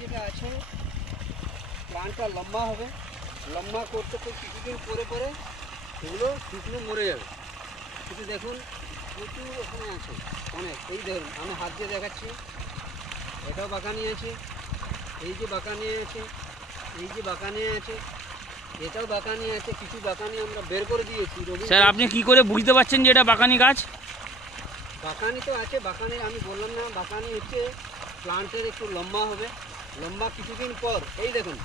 যেটা আছে প্লান্টটা লম্বা হবে, লম্বা করতে কিছুদিন পরে পরে এগুলো শুকনো মরে যাবে। কিন্তু দেখুন প্রচুর ওখানে আছে অনেক, এই দেখুন আমি হাত দিয়ে দেখাচ্ছি, এটাও বাঁকানি আছে, এই যে বাঁকানি আছে, এই যে বাঁকানি আছে, এটাও বাঁকানি আছে, কিছু বাঁকানি আমরা বের করে দিয়েছি। স্যার আপনি কি করে বুঝতে পারছেন যে এটা বাঁকানি গাছ? বাঁকানি তো আছে, বাঁকানি আমি বললাম না, বাঁকানি হচ্ছে প্লান্টের একটু লম্বা হবে, লম্বা কিছুদিন পর এই দেখুন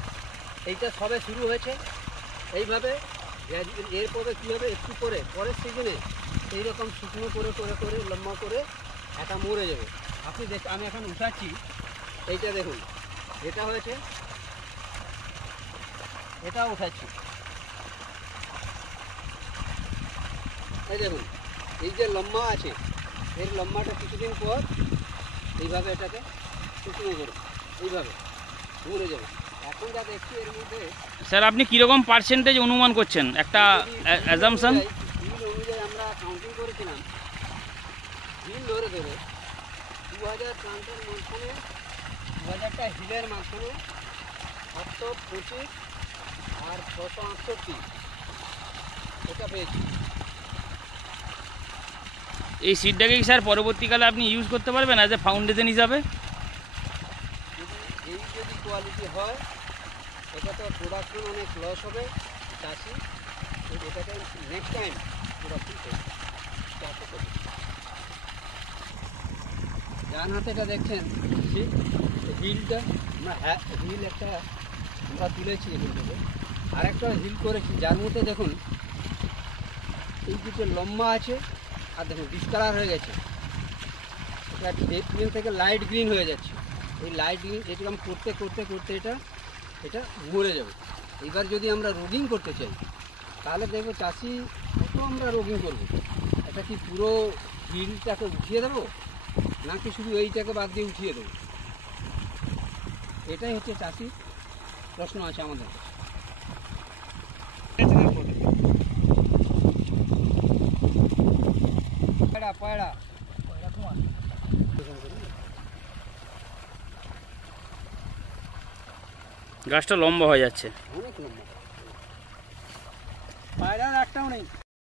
এইটা সবে শুরু হয়েছে, এইভাবে এরপরে কী হবে একটু পরে পরের সিজনে এইরকম শুকনো করে করে করে লম্বা করে এটা মরে যাবে। আপনি আমি এখন উঠাচ্ছি, এইটা দেখুন এটা হয়েছে, এটা উঠাচ্ছি, এই দেখুন এই যে লম্বা আছে এর লম্বাটা কিছুদিন পর এইভাবে এটাকে শুকনো করে এইভাবে মরে যাবে। এখন যা দেখছি এর মধ্যে স্যার আপনি কীরকম পার্সেন্টেজ অনুমান করছেন একটা অ্যাজাম্পশন? হিল অনুযায়ী আমরা কাউন্টিং করেছিলাম, হিল ধরে ধরে 2000 প্লান্টের মাঝখানে 2000টা হিলের মাঝখানে 725 আর 668 এটা পেয়েছি। এই সিডটাকে কি স্যার পরবর্তীকালে আপনি ইউজ করতে পারবেন অ্যাজ এ ফাউন্ডেশন হিসাবে? যদি কোয়ালিটি হয় এটা তো প্রোডাকশন অনেক লস হবে চাষি, এটাকে নেক্সট টাইম প্রোডাকশন করবে চাষও করবে। যার হাতে এটা দেখছেন হিলটা আমরা হিল একটা আমরা তুলেছি এখান থেকে, আর একটা হিল করেছি যার মধ্যে দেখুন এই দুটো লম্বা আছে আর দেখুন ডিসকালার হয়ে গেছে, এটা ডেপ গ্রিন থেকে লাইট গ্রিন হয়ে যাচ্ছে। এই লাইট গ্রিন এরকম করতে করতে করতে এটা মরে যাবে। এবার যদি আমরা রোগিং করতে চাই তাহলে দেখবো চাষি কত আমরা রোগিং করবো, এটা কি পুরো হিলটাকে উঠিয়ে দেবো নাকি শুধু এইটাকে বাদ দিয়ে উঠিয়ে দেবো, এটাই হচ্ছে চাষির প্রশ্ন আছে আমাদের। পায়রা গাছটা লম্বা হয়ে যাচ্ছে, অনেক লম্বা, পায়রার একটাও নেই।